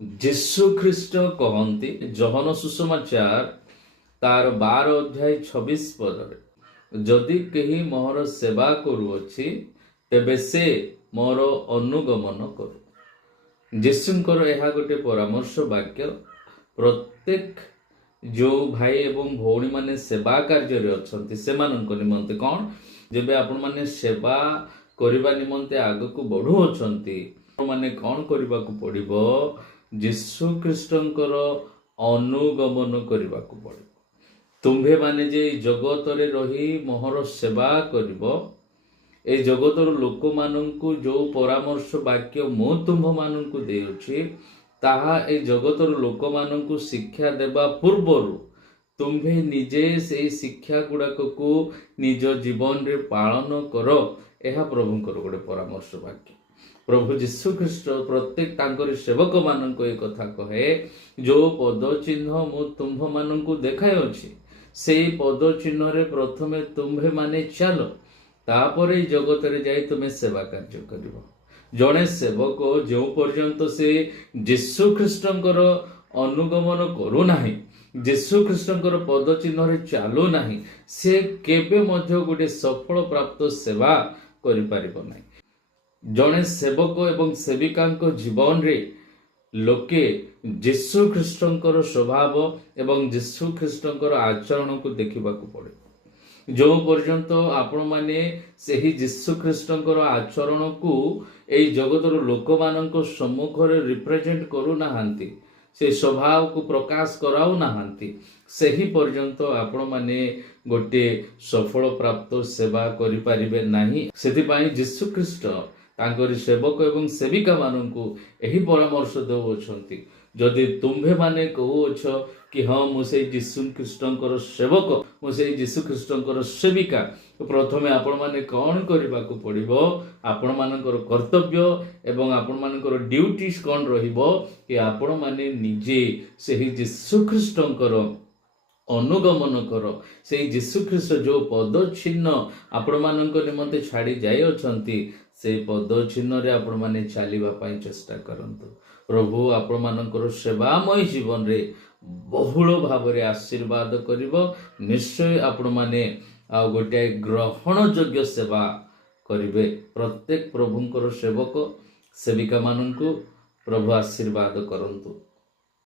ଯୀଶୁ ଖ୍ରୀଷ୍ଟ କହନ୍ତି ଜହନ ସୁସମାଚାର ତାର 12 ଅଧ୍ୟାୟ 26 ପଦରେ, ଯଦି କେହି ମୋର ସେବା କରୁଅଛି ତେବେ ସେ ମୋର ଅନୁଗମନ କରୁ। ଯୀଶୁଙ୍କର ଏହା ଗୋଟେ ପରାମର୍ଶ ବାକ୍ୟ। ପ୍ରତ୍ୟେକ ଯେଉଁ ଭାଇ ଏବଂ ଭଉଣୀମାନେ ସେବା କାର୍ଯ୍ୟରେ ଅଛନ୍ତି ସେମାନଙ୍କ ନିମନ୍ତେ କ'ଣ, ଯେବେ ଆପଣମାନେ ସେବା କରିବା ନିମନ୍ତେ ଆଗକୁ ବଢ଼ୁଅଛନ୍ତି, ଆପଣମାନେ କ'ଣ କରିବାକୁ ପଡ଼ିବ? ଯୀଶୁ ଖ୍ରୀଷ୍ଟଙ୍କର ଅନୁଗମନ କରିବାକୁ ପଡ଼ିବ। ତୁମ୍ଭେମାନେ ଯେ ଏଇ ଜଗତରେ ରହି ମୋହର ସେବା କରିବ, ଏ ଜଗତର ଲୋକମାନଙ୍କୁ ଯେଉଁ ପରାମର୍ଶ ବାକ୍ୟ ମୁଁ ତୁମ୍ଭମାନଙ୍କୁ ଦେଉଛି, ତାହା ଏ ଜଗତର ଲୋକମାନଙ୍କୁ ଶିକ୍ଷା ଦେବା ପୂର୍ବରୁ ତୁମ୍ଭେ ନିଜେ ସେଇ ଶିକ୍ଷା ଗୁଡ଼ାକକୁ ନିଜ ଜୀବନରେ ପାଳନ କର। ଏହା ପ୍ରଭୁଙ୍କର ଗୋଟେ ପରାମର୍ଶ ବାକ୍ୟ। ପ୍ରଭୁ ଯୀଶୁ ଖ୍ରୀଷ୍ଟ ପ୍ରତ୍ୟେକ ତାଙ୍କର ସେବକମାନଙ୍କୁ ଏ କଥା କହେ, ଯେଉଁ ପଦ ଚିହ୍ନ ମୁଁ ତୁମ୍ଭମାନଙ୍କୁ ଦେଖାଉଛି ସେଇ ପଦ ଚିହ୍ନରେ ପ୍ରଥମେ ତୁମ୍ଭେମାନେ ଚାଲ, ତାପରେ ଏଇ ଜଗତରେ ଯାଇ ତୁମେ ସେବା କାର୍ଯ୍ୟ କରିବ। ଜଣେ ସେବକ ଯେଉଁ ପର୍ଯ୍ୟନ୍ତ ସେ ଯୀଶୁ ଖ୍ରୀଷ୍ଟଙ୍କର ଅନୁଗମନ କରୁନାହିଁ, ଯୀଶୁ ଖ୍ରୀଷ୍ଟଙ୍କର ପଦ ଚିହ୍ନରେ ଚାଲୁନାହିଁ, ସେ କେବେ ମଧ୍ୟ ଗୋଟେ ସଫଳ ପ୍ରାପ୍ତ ସେବା କରିପାରିବ ନାହିଁ। ଜଣେ ସେବକ ଏବଂ ସେବିକାଙ୍କ ଜୀବନରେ ଲୋକେ ଯୀଶୁ ଖ୍ରୀଷ୍ଟଙ୍କର ସ୍ୱଭାବ ଏବଂ ଯୀଶୁ ଖ୍ରୀଷ୍ଟଙ୍କର ଆଚରଣକୁ ଦେଖିବାକୁ ପଡ଼େ। ଯେଉଁ ପର୍ଯ୍ୟନ୍ତ ଆପଣମାନେ ସେହି ଯୀଶୁ ଖ୍ରୀଷ୍ଟଙ୍କର ଆଚରଣକୁ ଏଇ ଜଗତର ଲୋକମାନଙ୍କ ସମ୍ମୁଖରେ ରିପ୍ରେଜେଣ୍ଟ କରୁନାହାନ୍ତି, ସେ ସ୍ୱଭାବକୁ ପ୍ରକାଶ କରାଉନାହାନ୍ତି, ସେହି ପର୍ଯ୍ୟନ୍ତ ଆପଣମାନେ ଗୋଟିଏ ସଫଳ ପ୍ରାପ୍ତ ସେବା କରିପାରିବେ ନାହିଁ। ସେଥିପାଇଁ ଯୀଶୁ ଖ୍ରୀଷ୍ଟ ତାଙ୍କରି ସେବକ ଏବଂ ସେବିକାମାନଙ୍କୁ ଏହି ପରାମର୍ଶ ଦେଉଅଛନ୍ତି, ଯଦି ତୁମ୍ଭେମାନେ କହୁଅଛ କି ହଁ ମୁଁ ସେଇ ଯୀଶୁ ଖ୍ରୀଷ୍ଟଙ୍କର ସେବକ, ମୁଁ ସେଇ ଯୀଶୁ ଖ୍ରୀଷ୍ଟଙ୍କର ସେବିକା, ପ୍ରଥମେ ଆପଣମାନେ କ'ଣ କରିବାକୁ ପଡ଼ିବ? ଆପଣମାନଙ୍କର କର୍ତ୍ତବ୍ୟ ଏବଂ ଆପଣମାନଙ୍କର ଡ୍ୟୁଟିସ୍ କ'ଣ ରହିବ କି ଆପଣମାନେ ନିଜେ ସେହି ଯୀଶୁ ଖ୍ରୀଷ୍ଟଙ୍କର ଅନୁଗମନ କର। ସେଇ ଯୀଶୁ ଖ୍ରୀଷ୍ଟ ଯେଉଁ ପଦ ଚିହ୍ନ ଆପଣମାନଙ୍କ ନିମନ୍ତେ ଛାଡ଼ି ଯାଇଅଛନ୍ତି, ସେଇ ପଦ ଚିହ୍ନରେ ଆପଣମାନେ ଚାଲିବା ପାଇଁ ଚେଷ୍ଟା କରନ୍ତୁ। ପ୍ରଭୁ ଆପଣମାନଙ୍କର ସେବାମୟ ଜୀବନରେ ବହୁଳ ଭାବରେ ଆଶୀର୍ବାଦ କରିବ। ନିଶ୍ଚୟ ଆପଣମାନେ ଆଉ ଗୋଟିଏ ଗ୍ରହଣଯୋଗ୍ୟ ସେବା କରିବେ। ପ୍ରତ୍ୟେକ ପ୍ରଭୁଙ୍କର ସେବକ ସେବିକାମାନଙ୍କୁ ପ୍ରଭୁ ଆଶୀର୍ବାଦ କରନ୍ତୁ।